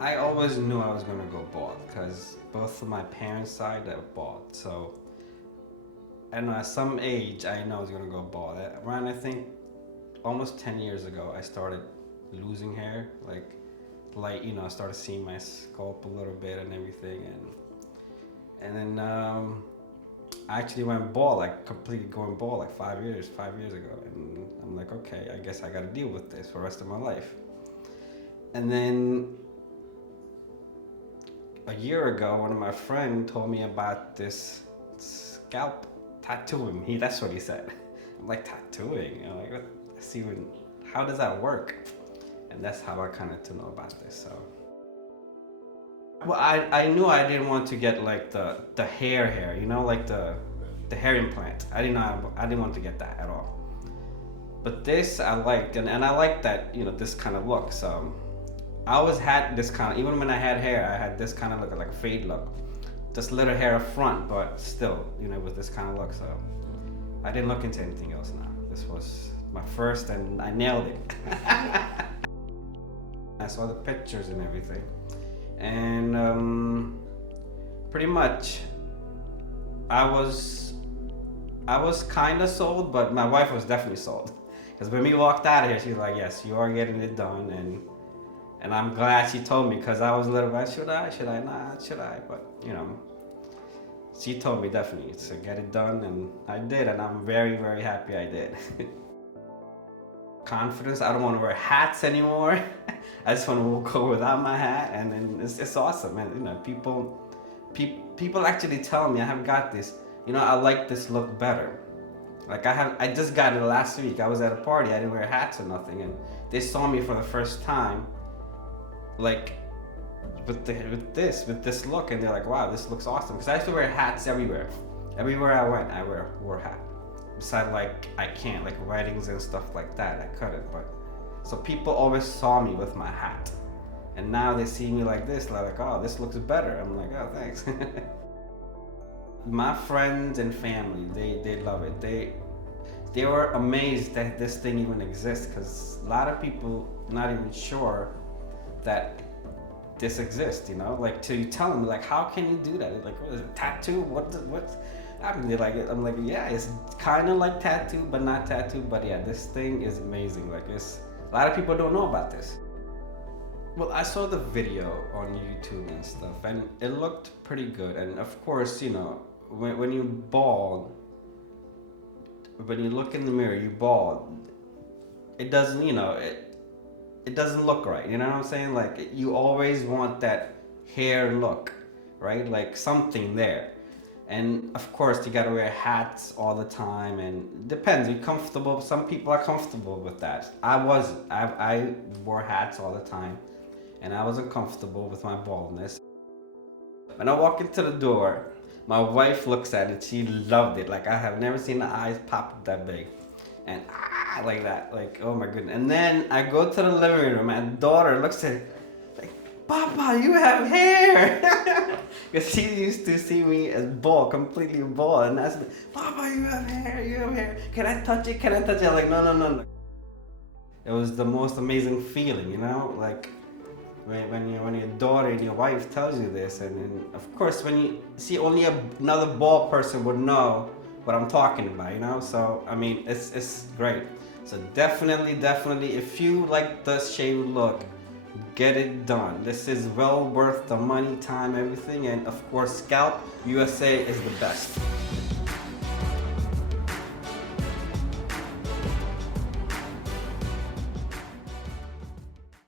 I always knew I was gonna go bald because both of my parents' side are bald. So, and at some age, I know I was gonna go bald. Around, I think, almost 10 years ago, I started losing hair. Like you know, I started seeing my scalp a little bit and everything, and then I actually went bald, like completely going bald, like 5 years ago. And I'm like, okay, I guess I gotta deal with this for the rest of my life. And then a year ago, one of my friends told me about this scalp tattooing. That's what he said. I'm like, tattooing? I'm like, how does that work? And that's how I kind of to know about this. So, well, I knew I didn't want to get like the hair, you know, like the hair implant. I didn't want to get that at all. But this I liked, and I liked that, you know, this kind of look. So I always had this kind of, even when I had hair, I had this kind of look, like a fade look. Just little hair up front, but still, you know, with this kind of look. So I didn't look into anything else now. This was my first, and I nailed it. I saw the pictures and everything, and pretty much I was kind of sold, but my wife was definitely sold. Because when we walked out of here, she's like, yes, you are getting it done, and I'm glad she told me, because I was a little bit, should I, but you know, she told me definitely to get it done, and I did, and I'm very, very happy I did. Confidence, I don't want to wear hats anymore. I just want to go without my hat, and then it's awesome, and you know, people actually tell me I have got this, you know, I like this look better. Like I just got it last week. I was at a party, I didn't wear hats or nothing, and they saw me for the first time, like with this look, and they're like, wow, this looks awesome. Because I used to wear hats everywhere. Everywhere I went, I wore a hat. Besides, like, I can't, like weddings and stuff like that, I couldn't. But so people always saw me with my hat, and now they see me like this, like, oh, this looks better. I'm like, oh, thanks. My friends and family, they love it. They were amazed that this thing even exists, because a lot of people not even sure that this exists, you know, like, till you tell them, like, how can you do that? They're like, what is it, tattoo? What's happening? They're like, I'm like, yeah, it's kind of like tattoo, but not tattoo. But yeah, this thing is amazing. Like, a lot of people don't know about this. Well, I saw the video on YouTube and stuff, and it looked pretty good. And of course, you know, when you bald, when you look in the mirror, you bald, it doesn't, you know, it doesn't look right. You know what I'm saying? Like, you always want that hair look, right? Like something there. And of course, you gotta wear hats all the time, and it depends. You're comfortable. Some people are comfortable with that. I wasn't. I wore hats all the time, and I wasn't comfortable with my baldness. When I walk into the door, my wife looks at it. She loved it. Like, I have never seen the eyes pop that big, and like that. Like, oh my goodness. And then I go to the living room, and my daughter looks at it like, Papa, you have hair. Because she used to see me as bald, completely bald, and I said, Papa, you have hair, can I touch it, I'm like, no. It was the most amazing feeling, you know, like when your daughter and your wife tells you this, and of course when you see, only another bald person would know what I'm talking about, you know. So I mean, it's great. So definitely, if you like the shaved look, get it done. This is well worth the money, time, everything, and of course, Scalp USA is the best.